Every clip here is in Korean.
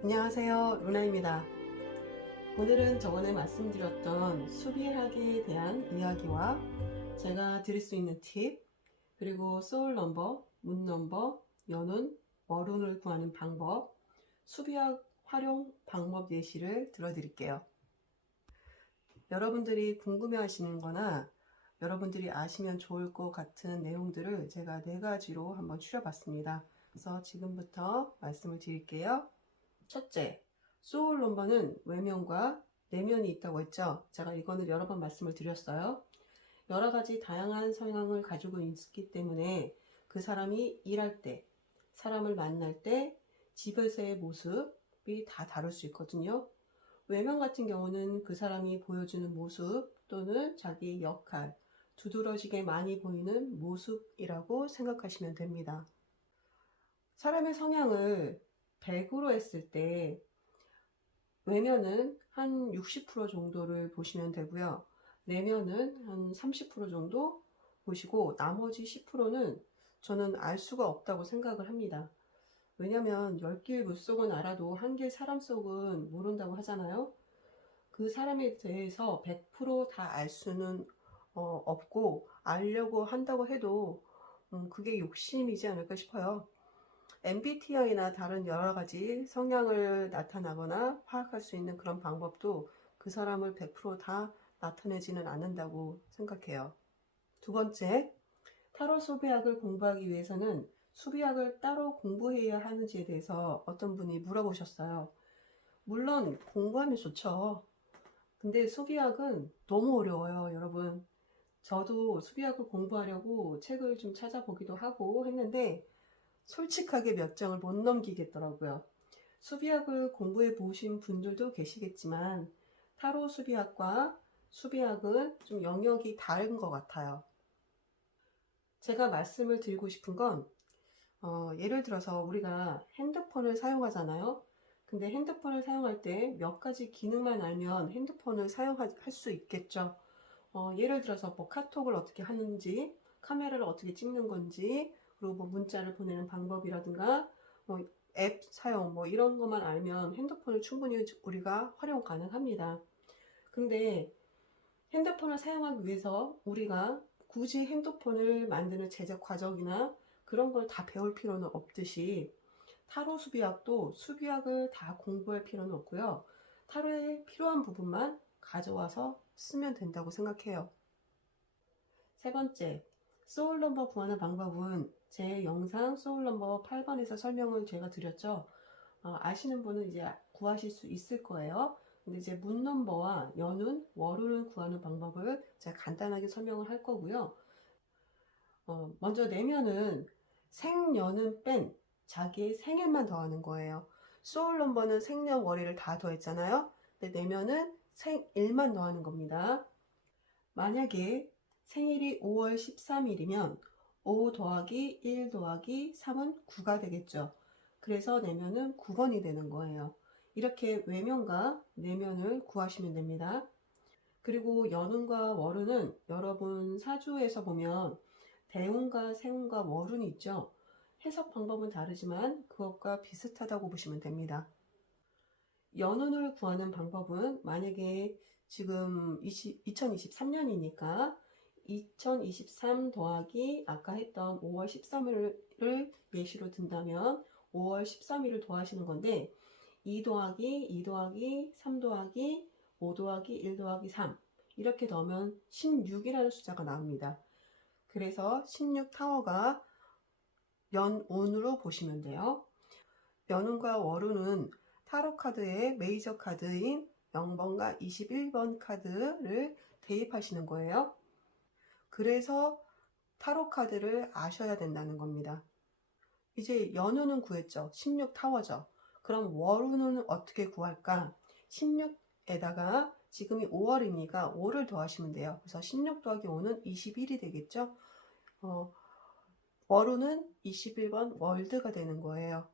안녕하세요, 루나입니다. 오늘은 저번에 말씀드렸던 수비학에 대한 이야기와 제가 드릴 수 있는 팁, 그리고 소울 넘버, 문 넘버, 연운, 월운을 구하는 방법, 수비학 활용 방법 예시를 들어드릴게요. 여러분들이 궁금해 하시는 거나 여러분들이 아시면 좋을 것 같은 내용들을 제가 4가지로 한번 추려봤습니다. 그래서 지금부터 말씀을 드릴게요. 첫째, 소울 넘버는 외면과 내면이 있다고 했죠. 제가 이거는 여러 번 말씀을 드렸어요. 여러 가지 다양한 성향을 가지고 있기 때문에 그 사람이 일할 때, 사람을 만날 때, 집에서의 모습이 다 다를 수 있거든요. 외면 같은 경우는 그 사람이 보여주는 모습 또는 자기의 역할, 두드러지게 많이 보이는 모습이라고 생각하시면 됩니다. 사람의 성향을 100으로 했을 때 외면은 한 60% 정도를 보시면 되고요. 내면은 한 30% 정도 보시고 나머지 10%는 저는 알 수가 없다고 생각을 합니다. 왜냐면 10개의 물속은 알아도 한 개의 사람 속은 모른다고 하잖아요. 그 사람에 대해서 100%다 알 수는 없고 알려고 한다고 해도 그게 욕심이지 않을까 싶어요. MBTI나 다른 여러 가지 성향을 나타나거나 파악할 수 있는 그런 방법도 그 사람을 100%다 나타내지는 않는다고 생각해요. 두 번째, 타로 수비학을 공부하기 위해서는 수비학을 따로 공부해야 하는지에 대해서 어떤 분이 물어보셨어요. 물론 공부하면 좋죠. 근데 수비학은 너무 어려워요, 여러분. 저도 수비학을 공부하려고 책을 좀 찾아보기도 하고 했는데 솔직하게 몇 장을 못 넘기겠더라고요. 수비학을 공부해 보신 분들도 계시겠지만 타로 수비학과 수비학은 좀 영역이 다른 것 같아요. 제가 말씀을 드리고 싶은 건 예를 들어서 우리가 핸드폰을 사용하잖아요. 근데 핸드폰을 사용할 때 몇 가지 기능만 알면 핸드폰을 사용할 수 있겠죠. 예를 들어서 뭐 카톡을 어떻게 하는지, 카메라를 어떻게 찍는 건지, 그리고 뭐 문자를 보내는 방법이라든가, 뭐 앱 사용, 뭐 이런 것만 알면 핸드폰을 충분히 우리가 활용 가능합니다. 근데 핸드폰을 사용하기 위해서 우리가 굳이 핸드폰을 만드는 제작 과정이나 그런 걸 다 배울 필요는 없듯이 타로 수비학도 수비학을 다 공부할 필요는 없고요. 타로에 필요한 부분만 가져와서 쓰면 된다고 생각해요. 세 번째, 소울 넘버 구하는 방법은 제 영상 소울 넘버 8번에서 설명을 제가 드렸죠. 아시는 분은 이제 구하실 수 있을 거예요. 근데 이제 문 넘버와 연운, 월운을 구하는 방법을 제가 간단하게 설명을 할 거고요. 먼저 내면은 생년은 뺀 자기의 생일만 더하는 거예요. 소울 넘버는 생년 월일을 다 더했잖아요. 근데 내면은 생일만 더하는 겁니다. 만약에 생일이 5월 13일이면 5 더하기 1 더하기 3은 9가 되겠죠. 그래서 내면은 9번이 되는 거예요. 이렇게 외면과 내면을 구하시면 됩니다. 그리고 연운과 월운은 여러분 사주에서 보면 대운과 세운과 월운이 있죠. 해석 방법은 다르지만 그것과 비슷하다고 보시면 됩니다. 연운을 구하는 방법은 만약에 지금 2023년이니까 2023 더하기 아까 했던 5월 13일을 예시로 든다면 5월 13일을 더하시는 건데 2 더하기 2 더하기 3 더하기 5 더하기 1 더하기 3 이렇게 넣으면 16이라는 숫자가 나옵니다. 그래서 16타워가 연운으로 보시면 돼요. 연운과 월운은 타로 카드의 메이저 카드인 0번과 21번 카드를 대입하시는 거예요. 그래서 타로 카드를 아셔야 된다는 겁니다. 이제 연운은 구했죠. 16타워죠. 그럼 월운은 어떻게 구할까? 16에다가 지금이 5월이니까 5를 더하시면 돼요. 그래서 16 더하기 5는 21이 되겠죠. 월운은 21번 월드가 되는 거예요.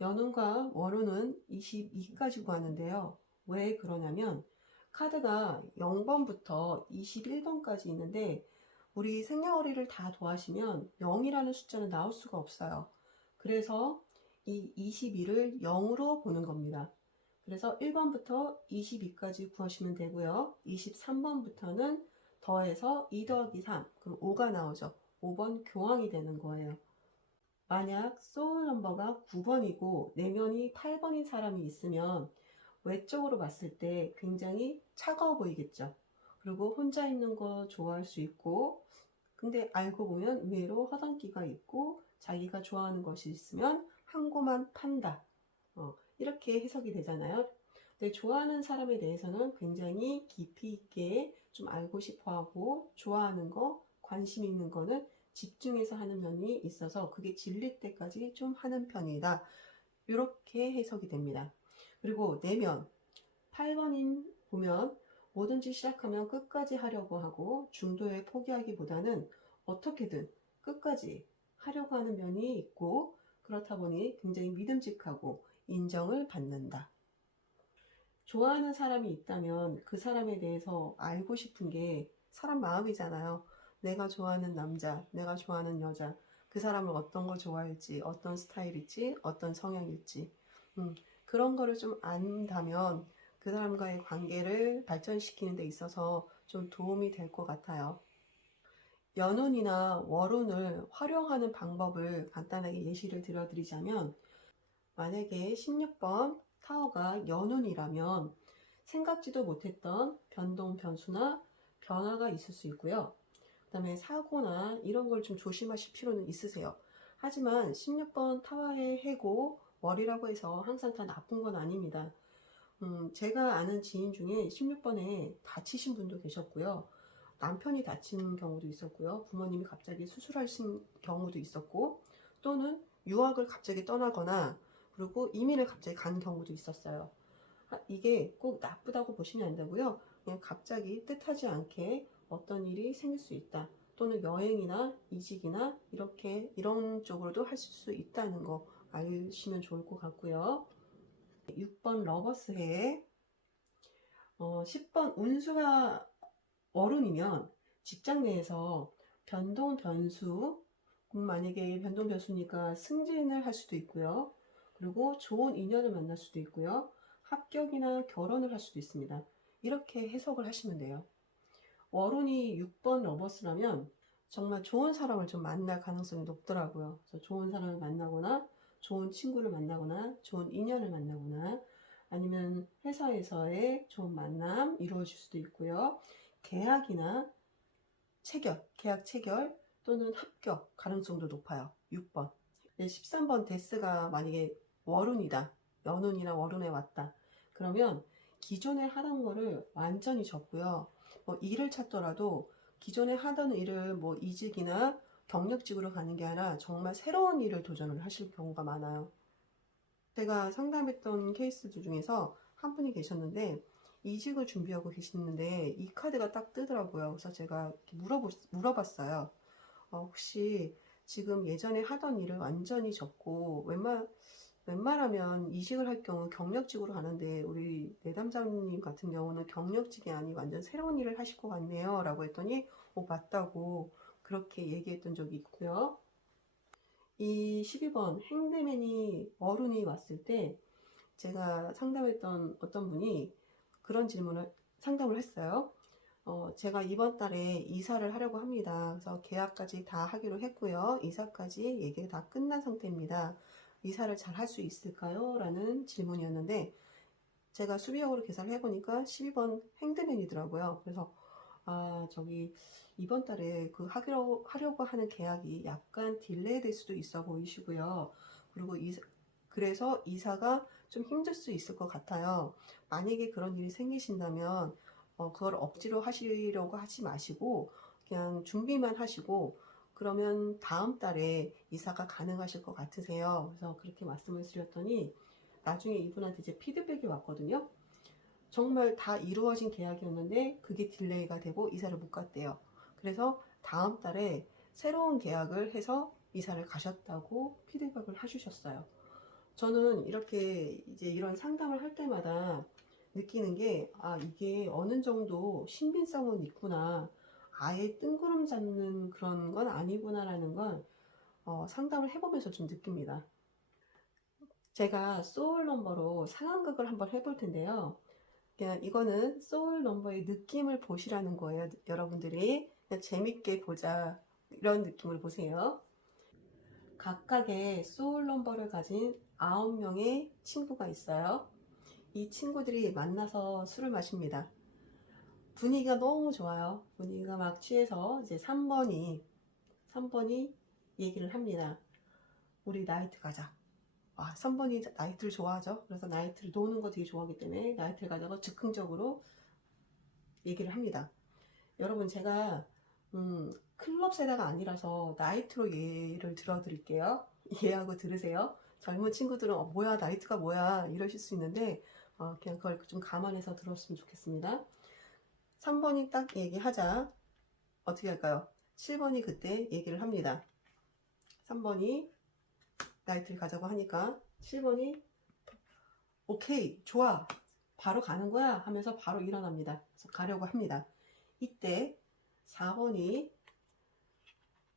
연운과 월운은 22까지 구하는데요. 왜 그러냐면 카드가 0번부터 21번까지 있는데 우리 생년월일을 다 더하시면 0이라는 숫자는 나올 수가 없어요. 그래서 이 22를 0으로 보는 겁니다. 그래서 1번부터 22까지 구하시면 되고요. 23번부터는 더해서 2 더하기 3, 그럼 5가 나오죠. 5번 교황이 되는 거예요. 만약 소울 넘버가 9번이고 내면이 8번인 사람이 있으면 외적으로 봤을 때 굉장히 차가워 보이겠죠. 그리고 혼자 있는 거 좋아할 수 있고, 근데 알고 보면 의외로 허당기가 있고 자기가 좋아하는 것이 있으면 한 곳만 판다. 이렇게 해석이 되잖아요. 근데 좋아하는 사람에 대해서는 굉장히 깊이 있게 좀 알고 싶어 하고, 좋아하는 거, 관심 있는 거는 집중해서 하는 면이 있어서 그게 질릴 때까지 좀 하는 편이다. 이렇게 해석이 됩니다. 그리고 내면 8번인 보면 뭐든지 시작하면 끝까지 하려고 하고 중도에 포기하기보다는 어떻게든 끝까지 하려고 하는 면이 있고, 그렇다 보니 굉장히 믿음직하고 인정을 받는다. 좋아하는 사람이 있다면 그 사람에 대해서 알고 싶은 게 사람 마음이잖아요. 내가 좋아하는 남자, 내가 좋아하는 여자, 그 사람을 어떤 거 좋아할지, 어떤 스타일일지, 어떤 성향일지, 그런 거를 좀 안다면 그 사람과의 관계를 발전시키는 데 있어서 좀 도움이 될 것 같아요. 연운이나 월운을 활용하는 방법을 간단하게 예시를 들어드리자면, 만약에 16번 타워가 연운이라면 생각지도 못했던 변동, 변수나 변화가 있을 수 있고요. 그 다음에 사고나 이런 걸 좀 조심하실 필요는 있으세요. 하지만 16번 타워의 해고 월이라고 해서 항상 다 나쁜 건 아닙니다. 제가 아는 지인 중에 16번에 다치신 분도 계셨고요. 남편이 다친 경우도 있었고요. 부모님이 갑자기 수술하신 경우도 있었고, 또는 유학을 갑자기 떠나거나 그리고 이민을 갑자기 간 경우도 있었어요. 이게 꼭 나쁘다고 보시면 안 되고요. 그냥 갑자기 뜻하지 않게 어떤 일이 생길 수 있다. 또는 여행이나 이직이나 이렇게 이런 쪽으로도 하실 수 있다는 거 아시면 좋을 것 같고요. 6번 러버스해, 10번 운수가 월운이면 직장 내에서 변동 변수, 만약에 변동 변수니까 승진을 할 수도 있고요. 그리고 좋은 인연을 만날 수도 있고요. 합격이나 결혼을 할 수도 있습니다. 이렇게 해석을 하시면 돼요. 월운이 6번 러버스라면 정말 좋은 사람을 좀 만날 가능성이 높더라고요. 그래서 좋은 사람을 만나거나 좋은 친구를 만나거나 좋은 인연을 만나거나 아니면 회사에서의 좋은 만남 이루어질 수도 있고요. 계약이나 계약 체결 또는 합격 가능성도 높아요. 6번. 13번 데스가 만약에 월운이다. 연운이나 월운에 왔다. 그러면 기존에 하던 거를 완전히 접고요. 뭐 일을 찾더라도 기존에 하던 일을 뭐 이직이나 경력직으로 가는 게 아니라 정말 새로운 일을 도전을 하실 경우가 많아요. 제가 상담했던 케이스들 중에서 한 분이 계셨는데 이직을 준비하고 계시는데 이 카드가 딱 뜨더라고요. 그래서 제가 물어봤어요. 혹시 지금 예전에 하던 일을 완전히 접고 웬만하면 이직을 할 경우 경력직으로 가는데 우리 내담자님 같은 경우는 경력직이 아니고 완전 새로운 일을 하실 것 같네요 라고 했더니 맞다고 그렇게 얘기했던 적이 있고요. 이 12번 행드맨이 월운이 왔을 때 제가 상담했던 어떤 분이 그런 상담을 했어요. 제가 이번 달에 이사를 하려고 합니다. 그래서 계약까지 다 하기로 했고요. 이사까지 얘기가 다 끝난 상태입니다. 이사를 잘 할 수 있을까요? 라는 질문이었는데 제가 수비역으로 계산을 해보니까 12번 행드맨이더라고요. 그래서 저기 이번 달에 그 하려고 하는 계약이 약간 딜레이 될 수도 있어 보이시고요. 그리고 그래서 이사가 좀 힘들 수 있을 것 같아요. 만약에 그런 일이 생기신다면 그걸 억지로 하시려고 하지 마시고 그냥 준비만 하시고 그러면 다음 달에 이사가 가능하실 것 같으세요. 그래서 그렇게 말씀을 드렸더니 나중에 이분한테 이제 피드백이 왔거든요. 정말 다 이루어진 계약이었는데 그게 딜레이가 되고 이사를 못 갔대요. 그래서 다음 달에 새로운 계약을 해서 이사를 가셨다고 피드백을 해주셨어요. 저는 이렇게 이제 이런 상담을 할 때마다 느끼는 게, 이게 어느 정도 신빙성은 있구나. 아예 뜬구름 잡는 그런 건 아니구나라는 걸 상담을 해보면서 좀 느낍니다. 제가 소울 넘버로 상황극을 한번 해볼 텐데요. 그냥 이거는 소울 넘버의 느낌을 보시라는 거예요. 여러분들이 그냥 재밌게 보자 이런 느낌을 보세요. 각각의 소울 넘버를 가진 9명의 친구가 있어요. 이 친구들이 만나서 술을 마십니다. 분위기가 너무 좋아요. 분위기가 막 취해서 이제 3번이 얘기를 합니다. 우리 나이트 가자. 3번이 나이트를 좋아하죠. 그래서 나이트를 노는 거 되게 좋아하기 때문에 나이트를 가자고 즉흥적으로 얘기를 합니다. 여러분, 제가 클럽 세대가 아니라서 나이트로 예를 들어 드릴게요. 이해하고 들으세요. 젊은 친구들은 뭐야 나이트가 뭐야 이러실 수 있는데 그냥 그걸 좀 감안해서 들었으면 좋겠습니다. 3번이 딱 얘기하자 어떻게 할까요? 7번이 그때 얘기를 합니다. 3번이 나이트를 가자고 하니까 7번이 오케이 좋아 바로 가는 거야 하면서 바로 일어납니다. 그래서 가려고 합니다. 이때 4번이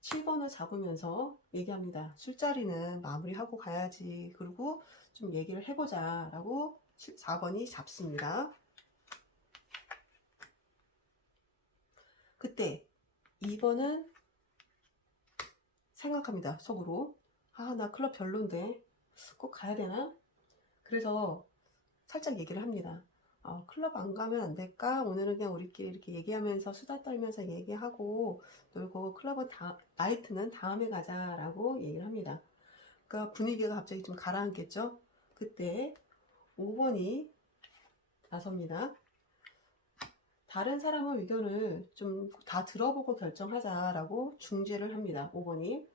7번을 잡으면서 얘기합니다. 술자리는 마무리하고 가야지. 그리고 좀 얘기를 해보자 라고 4번이 잡습니다. 그때 2번은 생각합니다. 속으로. 나 클럽 별론데 꼭 가야 되나? 그래서 살짝 얘기를 합니다. 클럽 안 가면 안 될까? 오늘은 그냥 우리끼리 이렇게 얘기하면서 수다 떨면서 얘기하고 놀고 클럽은 나이트는 다음에 가자 라고 얘기를 합니다. 그러니까 분위기가 갑자기 좀 가라앉겠죠? 그때 5번이 나섭니다. 다른 사람의 의견을 좀 다 들어보고 결정하자라고 중재를 합니다. 5번이.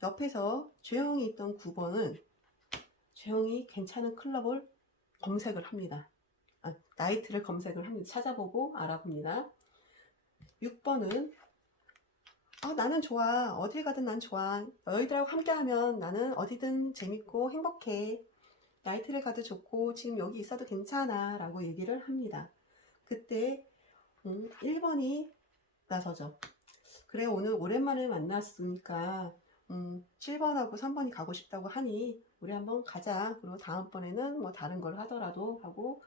옆에서 조용히 있던 9번은 조용히 괜찮은 클럽을 검색을 합니다. 나이트를 검색을 합니다. 찾아보고 알아봅니다. 6번은 나는 좋아. 어딜 가든 난 좋아. 너희들하고 함께하면 나는 어디든 재밌고 행복해. 나이트를 가도 좋고 지금 여기 있어도 괜찮아 라고 얘기를 합니다. 그때 1번이 나서죠. 그래 오늘 오랜만에 만났으니까 7번하고 3번이 가고 싶다고 하니 우리 한번 가자. 그리고 다음번에는 뭐 다른 걸 하더라도 하고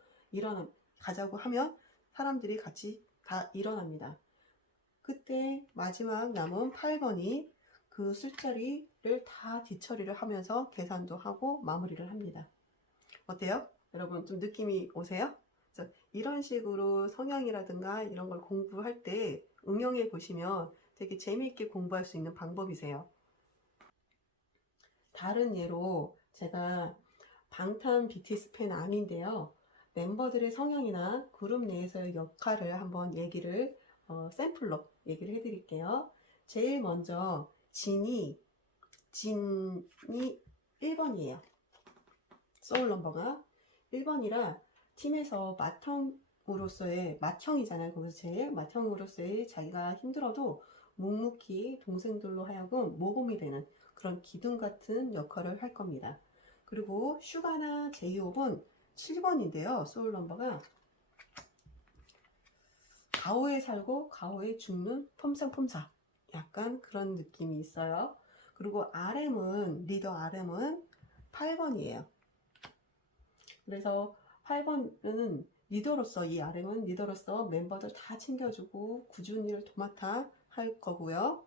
가자고 하면 사람들이 같이 다 일어납니다. 그때 마지막 남은 8번이 그 술자리를 다 뒤처리를 하면서 계산도 하고 마무리를 합니다. 어때요? 여러분 좀 느낌이 오세요? 이런 식으로 성향이라든가 이런 걸 공부할 때 응용해 보시면 되게 재미있게 공부할 수 있는 방법이세요. 다른 예로 제가 방탄 BTS 팬 아닌데요. 멤버들의 성향이나 그룹 내에서의 역할을 한번 샘플로 얘기를 해드릴게요. 제일 먼저 진이 1번이에요. 소울 넘버가 1번이라 팀에서 맏형이잖아요. 거기서 제일 맏형으로서의 자기가 힘들어도 묵묵히 동생들로 하여금 모범이 되는 그런 기둥 같은 역할을 할 겁니다. 그리고 슈가나 제이홉은 7번인데요. 소울 넘버가 가오에 살고 가오에 죽는 폼생폼사 약간 그런 느낌이 있어요. 그리고 리더 RM은 8번이에요. 그래서 8번은 이 RM은 리더로서 멤버들 다 챙겨주고 꾸준히 일을 도맡아 할 거고요.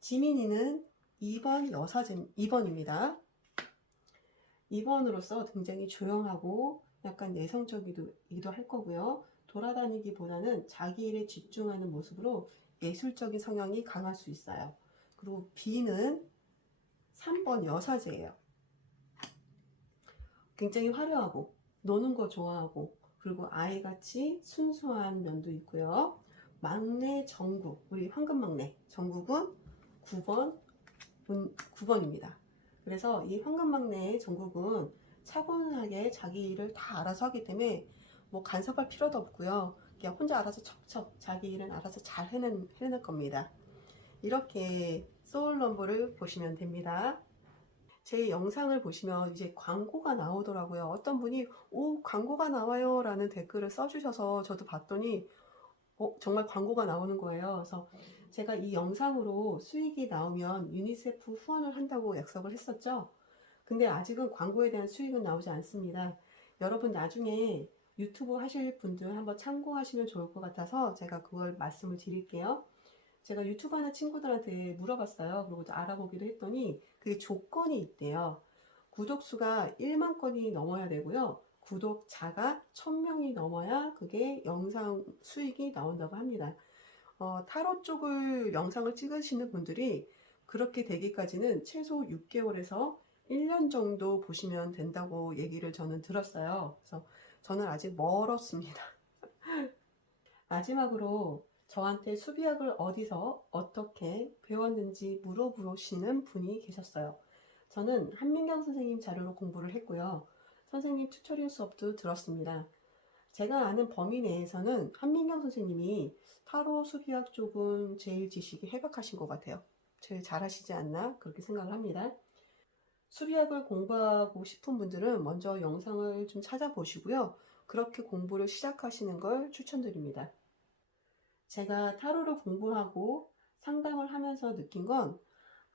지민이는 2번입니다. 2번으로서 굉장히 조용하고 약간 내성적이기도 할 거고요. 돌아다니기보다는 자기 일에 집중하는 모습으로 예술적인 성향이 강할 수 있어요. 그리고 B는 3번 여사제예요. 굉장히 화려하고 노는 거 좋아하고 그리고 아이같이 순수한 면도 있고요. 막내 정국, 우리 황금막내 정국은 9번입니다. 그래서 이 황금막내 정국은 차분하게 자기 일을 다 알아서 하기 때문에 뭐 간섭할 필요도 없고요. 그냥 혼자 알아서 척척 자기 일은 알아서 잘 해낼 겁니다. 이렇게 소울 넘버를 보시면 됩니다. 제 영상을 보시면 이제 광고가 나오더라고요. 어떤 분이 광고가 나와요 라는 댓글을 써주셔서 저도 봤더니 정말 광고가 나오는 거예요. 그래서 제가 이 영상으로 수익이 나오면 유니세프 후원을 한다고 약속을 했었죠. 근데 아직은 광고에 대한 수익은 나오지 않습니다. 여러분 나중에 유튜브 하실 분들 한번 참고하시면 좋을 것 같아서 제가 그걸 말씀을 드릴게요. 제가 유튜브 하는 친구들한테 물어봤어요. 그리고 또 알아보기도 했더니 그게 조건이 있대요. 구독수가 1만 건이 넘어야 되고요. 구독자가 1000명이 넘어야 그게 영상 수익이 나온다고 합니다. 타로 쪽을 영상을 찍으시는 분들이 그렇게 되기까지는 최소 6개월에서 1년 정도 보시면 된다고 얘기를 저는 들었어요. 그래서 저는 아직 멀었습니다. 마지막으로 저한테 수비학을 어디서 어떻게 배웠는지 물어보시는 분이 계셨어요. 저는 한민경 선생님 자료로 공부를 했고요. 선생님 튜토리얼 수업도 들었습니다. 제가 아는 범위 내에서는 한민경 선생님이 타로 수비학 쪽은 제일 지식이 해박하신 것 같아요. 제일 잘하시지 않나 그렇게 생각을 합니다. 수비학을 공부하고 싶은 분들은 먼저 영상을 좀 찾아보시고요. 그렇게 공부를 시작하시는 걸 추천드립니다. 제가 타로를 공부하고 상담을 하면서 느낀 건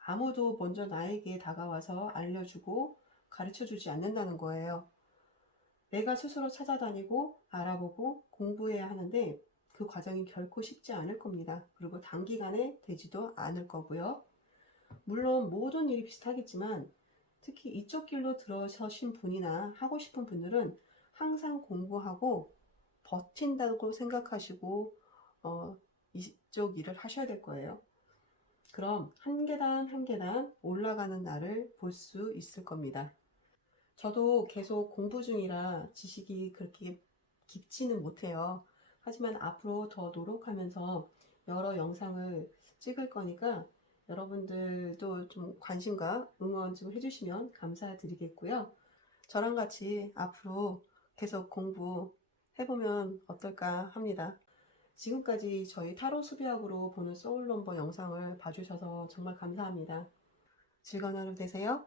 아무도 먼저 나에게 다가와서 알려주고 가르쳐주지 않는다는 거예요. 내가 스스로 찾아다니고 알아보고 공부해야 하는데 그 과정이 결코 쉽지 않을 겁니다. 그리고 단기간에 되지도 않을 거고요. 물론 모든 일이 비슷하겠지만 특히 이쪽 길로 들어서신 분이나 하고 싶은 분들은 항상 공부하고 버틴다고 생각하시고 이쪽 일을 하셔야 될 거예요. 그럼 한 계단 한 계단 올라가는 날을 볼 수 있을 겁니다. 저도 계속 공부 중이라 지식이 그렇게 깊지는 못해요. 하지만 앞으로 더 노력하면서 여러 영상을 찍을 거니까 여러분들도 좀 관심과 응원 좀 해주시면 감사드리겠고요. 저랑 같이 앞으로 계속 공부해보면 어떨까 합니다. 지금까지 저희 타로 수비학으로 보는 소울 넘버 영상을 봐주셔서 정말 감사합니다. 즐거운 하루 되세요.